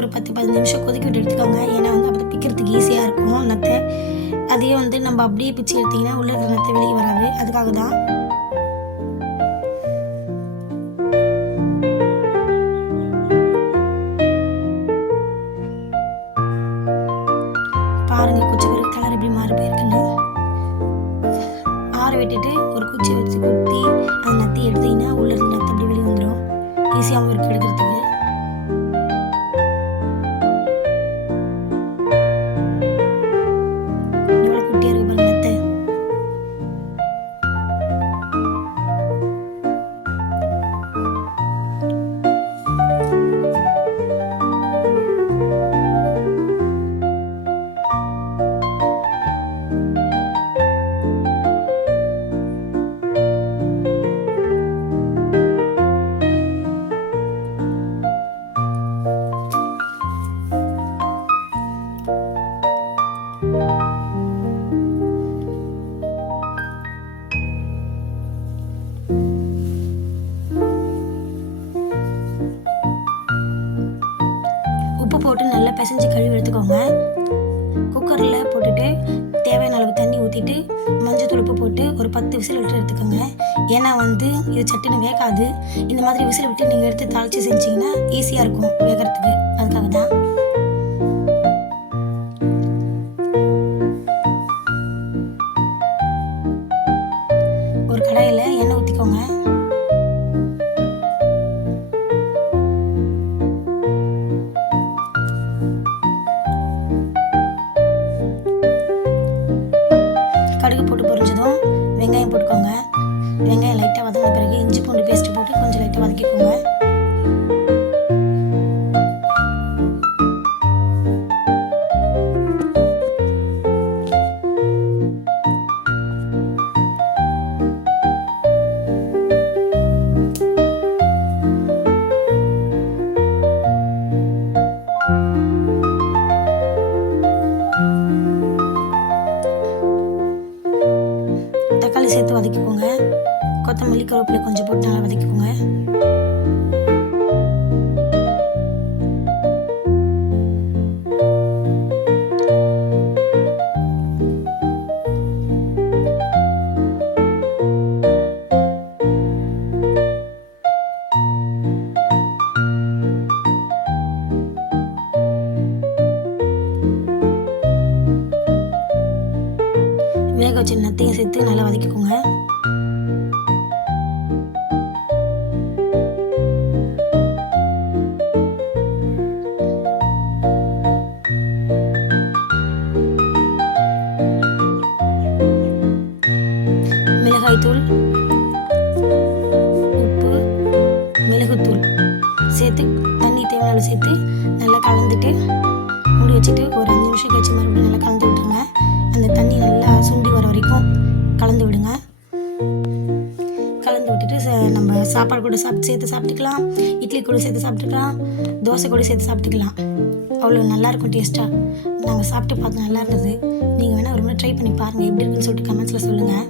ஒரு 10-15 நிமிஷம் கொதிக்க விட்டு எடுத்துக்கோங்க. ஏன்னா வந்து அப்போ பிக்கிறதுக்கு ஈஸியாக இருக்கும் நத்தை. அதையே வந்து நம்ம அப்படியே பிச்சு எடுத்திங்கன்னா உள்ள இருக்கிற நத்தை வெளியே வராது. அதுக்காக தான். பாருங்கள் குச்சி வரைக்கும் கலர் எப்படி மாறி போயிருக்குன்னு. ஆற விட்டுட்டு ஒரு குச்சி வச்சு குத்தி அந்த நத்தி எடுத்திங்கன்னா உள்ள இருக்கிற நத்தை அப்படி வெளியே வந்துடும். ஈஸியாகவும் இருக்கு எடுக்கிறதுக்கு. இவ்வளோ குட்டியாக இருக்கு பாருங்க நத்தை. உப்பு போட்டு நல்லா பிசைஞ்சு கழுவி எடுத்துக்கோங்க. குக்கரில் போட்டுட்டு தேவையான அளவு தண்ணி ஊற்றிட்டு மஞ்சள் உப்பு போட்டு ஒரு 10 விசில் விட்டு எடுத்துக்கோங்க. ஏன்னா வந்து இது சட்டுன்னு வேகாது. இந்த மாதிரி விசில் விட்டு நீங்கள் எடுத்து தாளித்து செஞ்சிங்கன்னா ஈஸியாக இருக்கும் வேகிறதுக்கு. அதுக்காக தான். ஒரு கடாயில் எண்ணெய் ஊற்றிக்கோங்க. கடுகு போட்டு பொரிஞ்சதும் வெங்காயம் போட்டுக்கோங்க. வெங்காயம் லைட்டாக வதங்கின பிறகு இஞ்சி பூண்டு பேஸ்ட்டு போட்டு கொஞ்சம் லைட்டாக வதக்கிக்கோங்க. தக்காளி சேர்த்து வதக்கிக்கோங்க. கொத்தமல்லி கருவேப்பிலை கொஞ்சம் போட்டு நல்லா வதக்கிக்கோங்க. வேக வச்ச நத்தையும் சேர்த்து நல்லா வதக்கிக்கோங்க. மிளகாய்த்தூள், உப்பு, மிளகுத்தூள் சேர்த்து தண்ணி தேவையான சேர்த்து நல்லா கலந்துட்டு மூடி வச்சுட்டு ஒரு 5 நிமிஷம் கழிச்சு மறுபடியும் நல்லா கலந்து விட்டுருங்க. அந்த தண்ணி நல்லா சுண்டி வர வரைக்கும் கலந்து விடுங்க. கலந்து விட்டுட்டு நம்ம சாப்பாடு கூட சேர்த்து சாப்பிட்டுக்கலாம். இட்லி கூட சேர்த்து சாப்பிட்டுக்கலாம். தோசை கூட சேர்த்து சாப்பிட்டுக்கலாம். அவ்வளோ நல்லாயிருக்கும் டேஸ்ட்டாக. நாங்கள் சாப்பிட்டு பார்த்து நல்லா இருந்தது. நீங்கள் வேணால் ஒரு முறை ட்ரை பண்ணி பாருங்கள். எப்படி இருக்குன்னு சொல்லிட்டு கமெண்ட்ஸில் சொல்லுங்கள்.